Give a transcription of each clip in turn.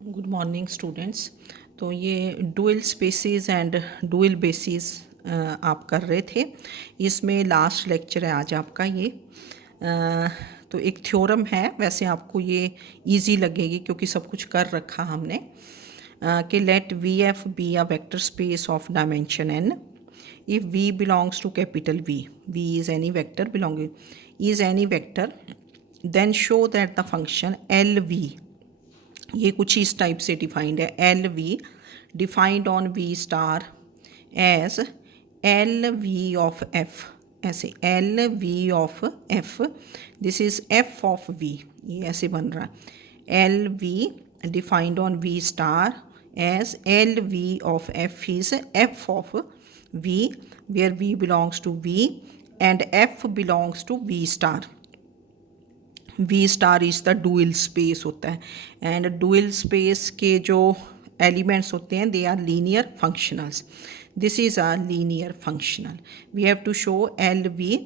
Good morning students. तो ये dual spaces and dual basis आप कर रहे थे। इसमें लास्ट लेक्चर है आज आपका ये। तो एक थ्योरम है, वैसे आपको ये इजी लगेगी क्योंकि सब कुछ कर रखा हमने। कि let we F be a vector space of dimension N if v belongs to capital V is any vector then show that the function LV, ये कुछ इस टाइप से डिफाइंड है, L V defined on V star as L V of F, ऐसे L V of F, this is F of V, ये ऐसे बन रहा है। L V defined on V star as L V of F is F of V, where V belongs to V and F belongs to V star. V star is the dual space होता है, and dual space के जो elements होते हैं they are linear functionals. This is a linear functional. We have to show L V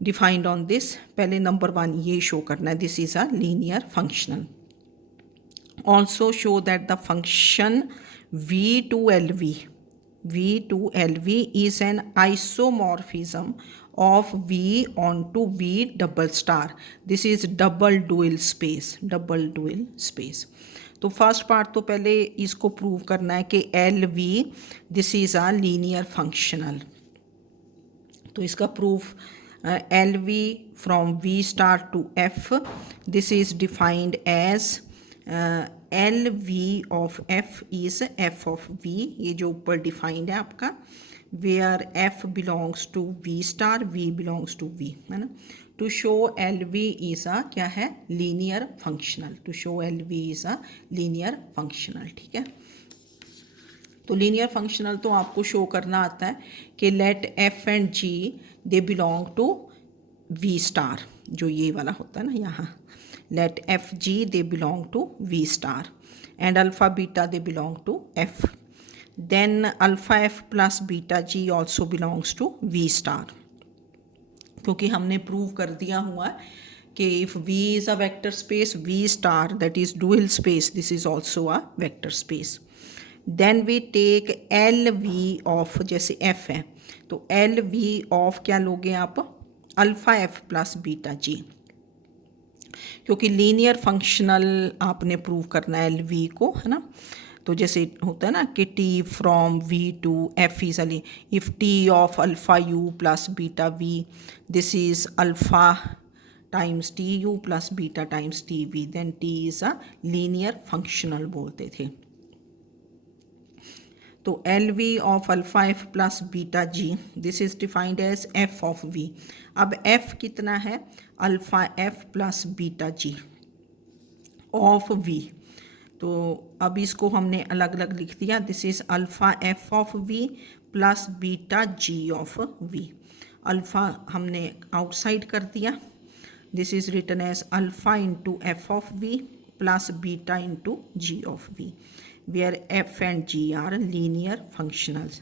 defined on this. पहले number 1 ये show करना है, this is a linear functional. Also show that the function V to L V, V2LV is an isomorphism of V onto V double star. This is double dual space, double dual space. तो first part तो पहले इसको prove करना है कि L V this is a linear functional. तो इसका proof L V from V star to F, this is defined as L V of F is F of V, ये जो ऊपर डिफाइंड है आपका, where F belongs to V star, V belongs to V, है ना। To show L V is a क्या है, linear functional. To show L V is a linear functional, ठीक है। तो लीनियर फंक्शनल तो आपको शो करना आता है कि let F and G they belong to V star, जो ये वाला होता है ना यहाँ, let fg they belong to v star and alpha beta they belong to f, then alpha f plus beta g also belongs to v star, क्योंकि हमने prove कर दिया हुआ है कि if v is a vector space, v star that is dual space, this is also a vector space. then we take lv of, जैसे f है तो lv of क्या लोगे आप, alpha f plus beta g, क्योंकि linear functional आपने prove करना है एल वी को, है ना। तो जैसे होता है ना कि T from V to F is अली, if T of alpha U plus beta V, this is alpha times T U plus beta times T V, then T is a linear functional बोलते थे। तो L V of alpha F plus beta G, this is defined as F of V. अब F कितना है, alpha F plus beta G of V. तो अब इसको हमने अलग अलग लिख दिया, this is alpha F of V plus beta G of V. Alpha हमने आउटसाइड कर दिया, this is written as alpha into F of V plus beta into G of V, where f and g are linear functionals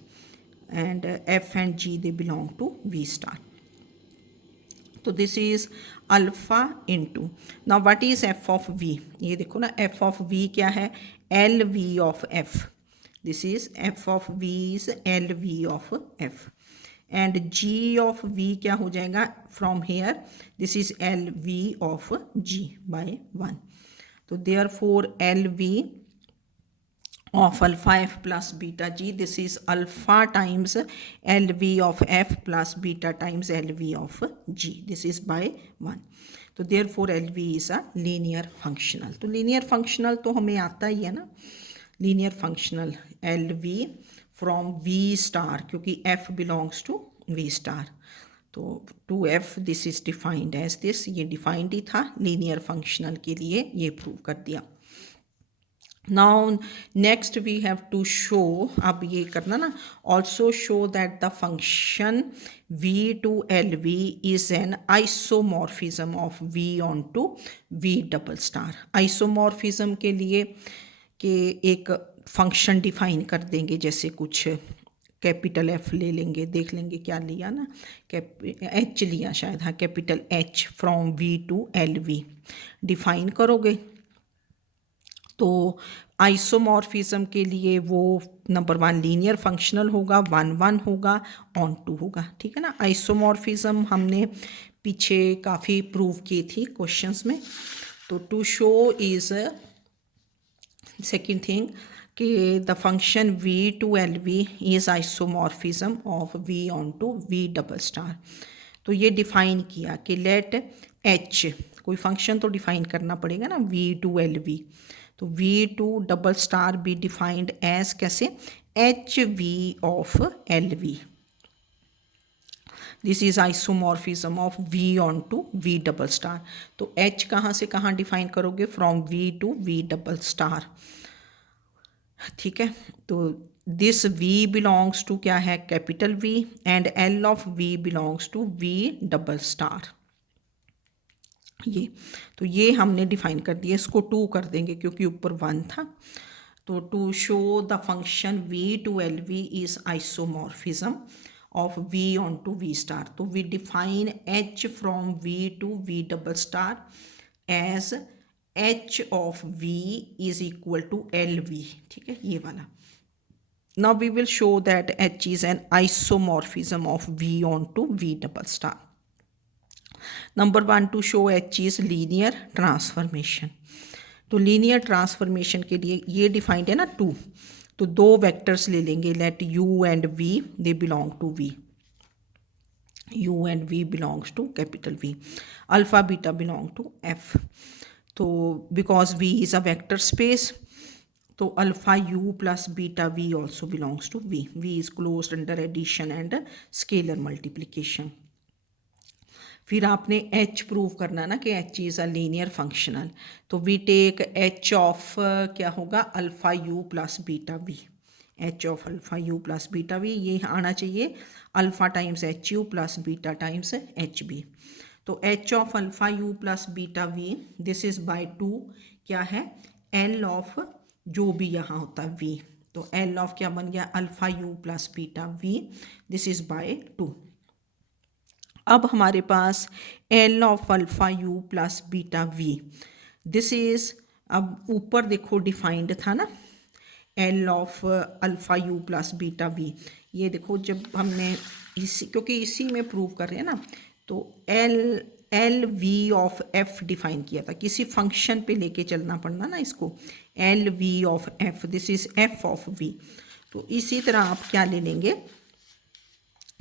and f and g they belong to v star. तो this is alpha into, now what is F of V, ये देखो ना F of V क्या है, L V of F, this is F of V is L V of F, and G of V क्या हो जाएगा from here, this is L V of G by 1। तो therefore L V of alpha f plus beta g, this is alpha times lv of f plus beta times lv of g, this is by 1। तो therefore lv is a linear functional। तो linear functional तो हमें आता ही है ना, linear functional lv from v star, क्योंकि f belongs to v star, तो to F this is defined as this, ये डिफाइंड ही था लीनियर फंक्शनल के लिए, ये प्रूव कर दिया। Now next we have to show, अब ये करना ना, also show that the function v to lv is an isomorphism of v onto v double star। isomorphism के लिए कि एक फंक्शन डिफाइन कर देंगे, जैसे कुछ कैपिटल एफ ले लेंगे, देख लेंगे क्या लिया ना, एच लिया शायद, हाँ capital H from V to L V define करोगे तो आइसोमॉर्फिज्म के लिए वो नंबर 1 लीनियर फंक्शनल होगा, 1 1 होगा, ऑन टू होगा, ठीक है ना। आइसोमॉर्फिज्म हमने पीछे काफ़ी प्रूव की थी क्वेश्चंस में। तो to show is second thing कि the function v to L V is isomorphism of v onto v double star. तो ये डिफ़ाइन किया कि लेट h, कोई फंक्शन तो डिफ़ाइन करना पड़ेगा ना, v टू एल वी। तो v to double star be defined as कैसे, H V of L V. This is isomorphism of v onto v double star. तो h कहाँ से कहाँ डिफाइन करोगे, from v to v double star, ठीक है। तो दिस v बिलोंग्स टू क्या है, capital V, and l of v belongs to v double star. ये हमने डिफाइन कर दिया, इसको 2 कर देंगे क्योंकि ऊपर 1 था। तो to show the function v to L V is isomorphism of v onto v star. तो we define h from v to v double star as h of v is equal to L V, ठीक है, ये वाला। Now we will show that h is an isomorphism of v onto v double star. Number 1 to show h is linear transformation. तो linear transformation के लिए ये defined है ना 2, तो 2 वेक्टर्स ले लेंगे, let u and v they belong to v, u and v belongs to capital V, alpha beta belong to f। तो because v is a vector space, तो alpha u plus beta v also belongs to v, v is closed under addition and scalar multiplication. फिर आपने h prove करना ना कि h is a linear functional. तो we take h of क्या होगा, alpha u plus beta v, h of alpha u plus beta v, ये आना चाहिए alpha times H U plus beta times H V. तो h of alpha u plus beta v this is by 2 क्या है, l of जो भी यहाँ होता है v, तो l ऑफ क्या बन गया, alpha u plus beta v, this is by 2। अब हमारे पास L of alpha U plus beta V, this is, अब ऊपर देखो डिफाइंड था ना L of alpha U plus beta V, ये देखो जब हमने इसी, क्योंकि इसी में प्रूव कर रहे हैं ना, तो L V of F define किया था, किसी फंक्शन पे लेके चलना पड़ना ना इसको, L V of F, this is F of V. तो इसी तरह आप क्या ले लेंगे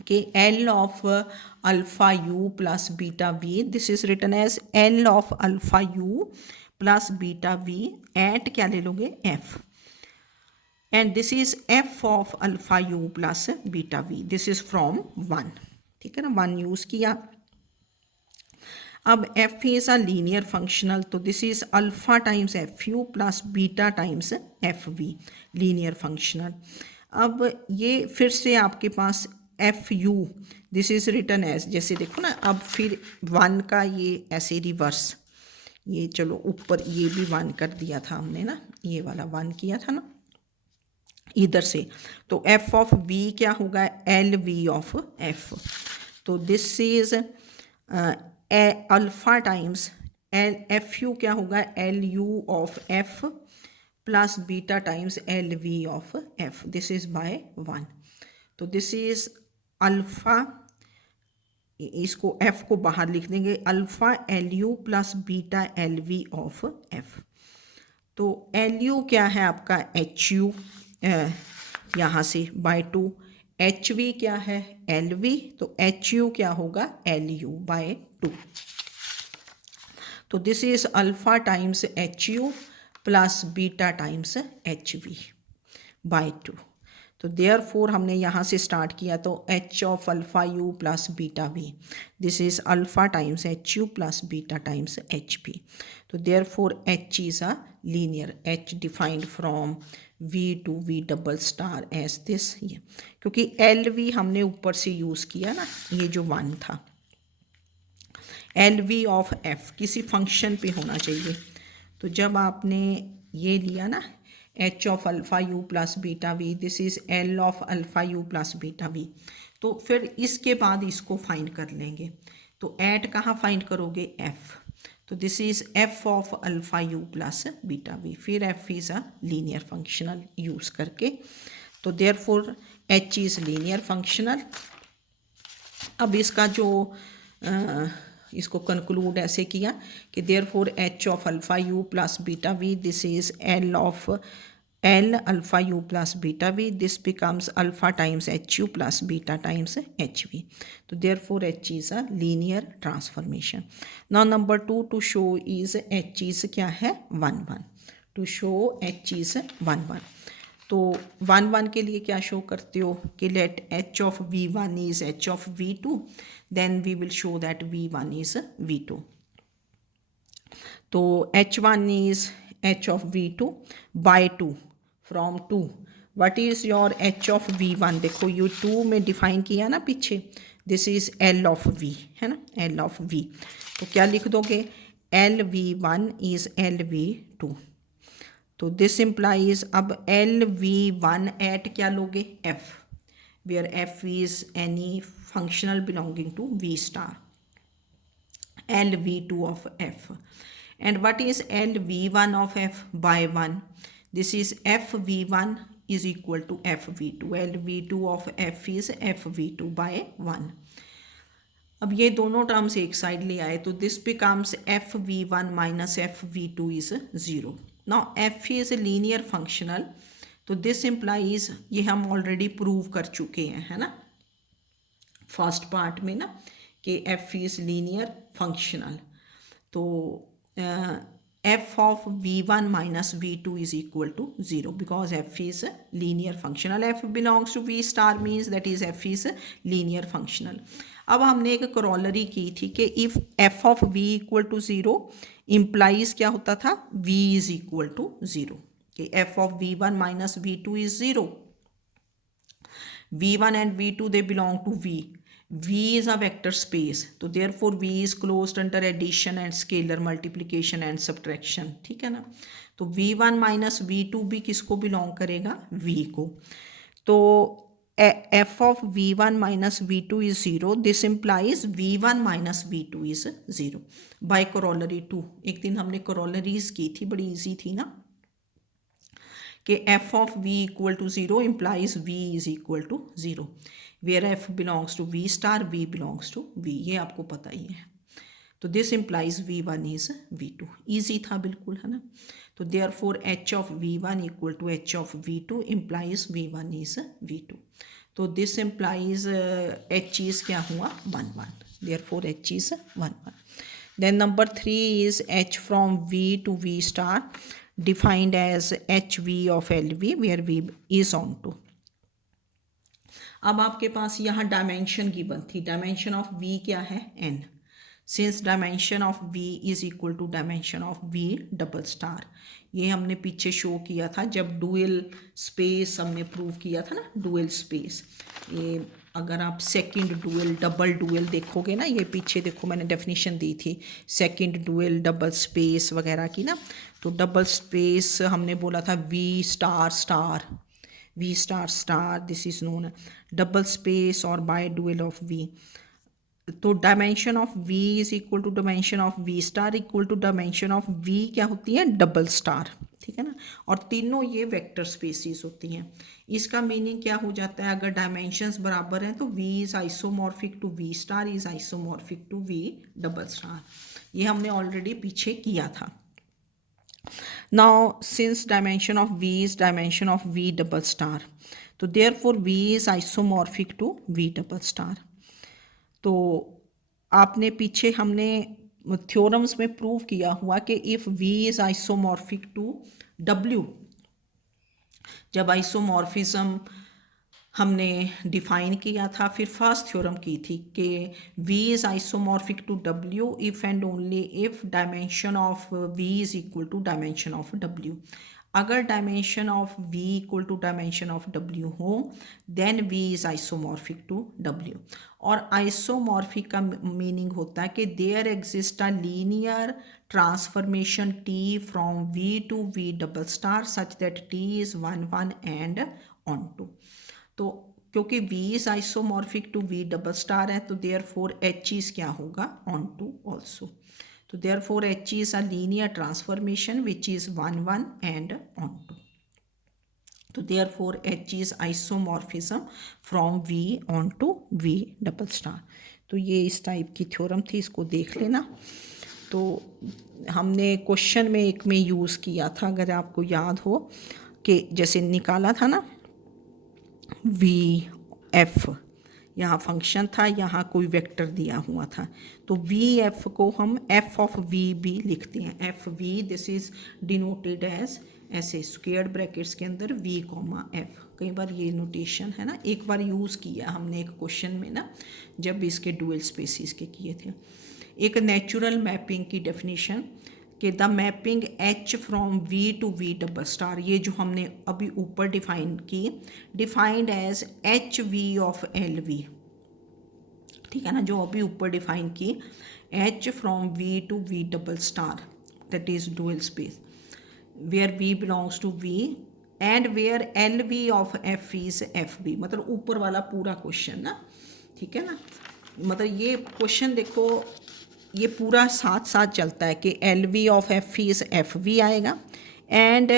कि L of alpha u plus beta v, this is written as L of alpha u plus beta v at क्या ले लोगे, f, and this is f of alpha u plus beta v, this is from 1, ठीक है ना, 1 use किया। अब f is a linear functional, तो this is alpha times F U plus beta times F V, linear functional. अब ये फिर से आपके पास F U, this is written as, जैसे देखो ना, अब फिर 1 का ये ऐसे रिवर्स, ये चलो ऊपर ये भी 1 कर दिया था हमने ना, ये वाला 1 किया था ना इधर से, तो एफ ऑफ वी क्या होगा, एल वी ऑफ एफ। तो this is alpha times L F you क्या होगा, L you of F plus beta times L V of F, this is bye 1। तो दिस इज़ अल्फ़ा, इसको F को बाहर लिख देंगे, alpha L U plus beta L V of F. तो L U क्या है आपका, एच यू, यहाँ से बाय 2, एच वी क्या है, एल वी, तो एच यू क्या होगा, एल यू बाय 2। तो this is alpha times H U plus beta times H V by 2। तो देयर फोर हमने यहाँ से स्टार्ट किया, तो H of alpha U plus beta V, this is alpha times H U plus beta times H P. तो therefore H is a linear, H defined from V to V double star as this, ये क्योंकि L V हमने ऊपर से use किया ना, ये जो 1 था, एल वी ऑफ एफ किसी फंक्शन पे होना चाहिए। तो जब आपने ये लिया ना H of alpha U plus beta V, this is L of alpha U plus beta we, तो फिर इसके बाद इसको फाइंड कर लेंगे। तो एट कहाँ फाइंड करोगे, एफ, तो this is F of alpha U plus beta V, फिर F is a linear functional use करके, तो therefore H is linear functional. अब इसका जो इसको कंक्लूड ऐसे किया कि therefore H of alpha U plus beta V, this is L of L alpha U plus beta V, this becomes alpha times H U plus beta times H V. तो therefore H is a linear transformation. Now number 2 to show is H is क्या है 1 1, to show H is 1 1। तो 1 1 के लिए क्या show करते हो कि let H of v1 is H of v2, then we will show that v1 is v2। तो h1 is h of v2 by 2 from 2। What is your h of v1? देखो U 2 में define किया ना पीछे, this is l of v, है ना, l of v। तो क्या लिख दोगे? l v1 is l v2। तो दिस इम्प्लाइज अब एल वी वन एट क्या लोगे? F, where F is any functional belonging to V star, L V two of F. And what is L V one of F? By one, this is F V one is equal to F V to, L V two of F is F V two by one. अब ये दोनों terms एक side ले आए तो this becomes F V one minus F V two is 0। Now F is linear functional, तो this implies, ये हम ऑलरेडी प्रूव कर चुके हैं, है ना, फर्स्ट पार्ट में ना, कि एफ इज लीनियर फंक्शनल। तो F of V one minus V two is equal to 0 because F is linear functional. F belongs to V star means that is F is linear functional. अब हमने एक corollary की थी कि if F of V equal to 0 implies क्या होता था? V is equal to 0, कि F of V one minus V two is 0। v1 and v2 they belong to v. v is a vector space, तो therefore v is closed under addition and scalar multiplication and subtraction, ठीक है ना। तो v1 minus v2 भी किसको belong करेगा? v को। तो f of v1 minus v2 is 0, this implies v1 minus v2 is 0 by corollary 2। एक दिन हमने corollaries की थी, बड़ी easy थी ना, कि f of v equal to 0 implies v is equal to 0, where f belongs to v star, v belongs to v, ये आपको पता ही है। तो this implies v1 is v2, easy था बिल्कुल, है ना। तो therefore h of v1 equal to h of v2 implies v1 is v2। तो this implies h is क्या हुआ? 1 1, therefore h is 1 1। Then number 3 is h from v to v star defined as hv of lv where v is onto। अब आपके पास यहाँ dimension given थी, dimension of v क्या है? n। Since dimension of v is equal to dimension of v double star, ये हमने पीछे शो किया था जब डुअल स्पेस हमने प्रूव किया था ना, डुअल स्पेस। ये अगर आप सेकंड डुअल डबल डुअल देखोगे ना, ये पीछे देखो मैंने डेफिनेशन दी थी सेकंड डुअल डबल स्पेस वगैरह की ना। तो डबल स्पेस हमने बोला था v star star, v star star, this is known double space और बाय डुअल ऑफ v। तो dimension of v is equal to dimension of v star equal to dimension of v क्या होती है? Double star, ठीक है ना। और तीनों ये वेक्टर स्पेसिस होती हैं। इसका मीनिंग क्या हो जाता है? अगर डायमेंशंस बराबर हैं तो v is isomorphic to v star is isomorphic to v double star, ये हमने ऑलरेडी पीछे किया था। Now since dimension of v is dimension of v double star, तो therefore v is isomorphic to v double star. तो आपने पीछे हमने थ्योरम्स में प्रूव किया हुआ कि if v is isomorphic to w, जब आइसोमॉर्फिज्म हमने डिफाइन किया था, फिर फर्स्ट थ्योरम की थी कि v is isomorphic to w if and only if dimension of v is equal to dimension of w। अगर dimension of v equal to dimension of w हो then v is isomorphic to w। और isomorphic का meaning होता है कि there exist a linear transformation t from v to v double star such that t is 1 1 and onto. तो क्योंकि v is isomorphic to v double star है तो therefore h is क्या होगा? Onto also. तो therefore H is a linear transformation which is 1 1 and onto. तो therefore H is isomorphism from V onto V double star. तो ये इस type की थ्योरम थी, इसको देख लेना. तो हमने क्वेश्चन में एक में यूज़ किया था, अगर आपको याद हो, कि जैसे निकाला था ना वी एफ, यहाँ फंक्शन था, यहाँ कोई वेक्टर दिया हुआ था, तो वी एफ को हम एफ ऑफ वी भी लिखते हैं. F V this is denoted as ऐसे स्क्वेयर्ड ब्रैकेट्स के अंदर वी कॉमा एफ. कई बार ये नोटेशन है ना, एक बार यूज़ किया हमने एक क्वेश्चन में ना, जब इसके डुअल स्पेसिस के किए थे. एक नेचुरल मैपिंग की डेफिनेशन कि the mapping H from V to V double star, ये जो हमने अभी ऊपर डिफाइन की, defined as H V of L V. ठीक है ना, जो अभी ऊपर डिफाइन की, H from V to V double star, that is dual space where V belongs to V and where L V of F is F V. मतलब ऊपर वाला पूरा क्वेश्चन ना, ठीक है ना. मतलब ये क्वेश्चन देखो, ये पूरा साथ साथ चलता है कि L V of F is F V आएगा, and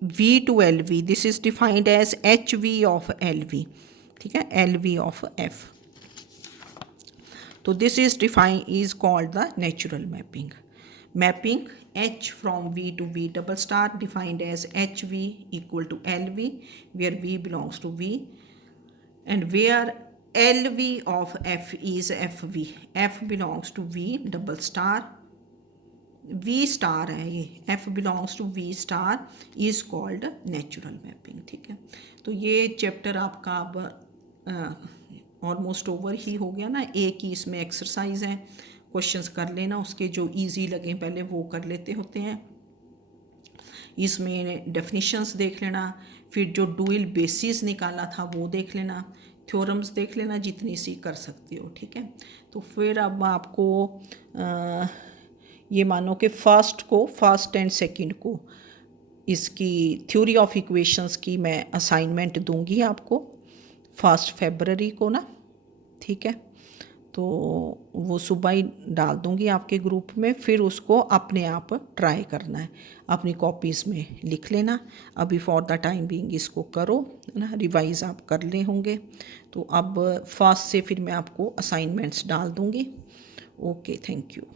V to L V this is defined as H V of L V. ठीक है, एल वी ऑफ एफ. तो this is define is called the natural mapping. Mapping H from V to V double star defined as HV equal to LV where V belongs to V and where LV of F is FV. F belongs to V double star. V star है ये, F belongs to V star is called natural mapping. ठीक है, तो ये chapter आपका अब almost over ही हो गया ना. एक ही इसमें एक्सरसाइज है, क्वेश्चंस कर लेना, उसके जो इजी लगे पहले वो कर लेते होते हैं. इसमें डेफिनेशंस देख लेना, फिर जो डुअल बेसिस निकाला था वो देख लेना, थ्योरम्स देख लेना जितनी सी कर सकते हो. ठीक है, तो फिर अब आपको ये मानो कि फर्स्ट एंड सेकंड को इसकी थ्योरी ऑफ इक्वेशंस की मैं असाइनमेंट दूंगी आपको 1 फरवरी को ना. ठीक है, तो वो सुबह ही डाल दूंगी आपके ग्रुप में, फिर उसको अपने आप ट्राई करना है, अपनी कॉपीज़ में लिख लेना. अभी फॉर द टाइम बीइंग इसको करो ना, रिवाइज आप कर ले होंगे. तो अब 1 से फिर मैं आपको असाइनमेंट्स डाल दूंगी. Okay, thank you.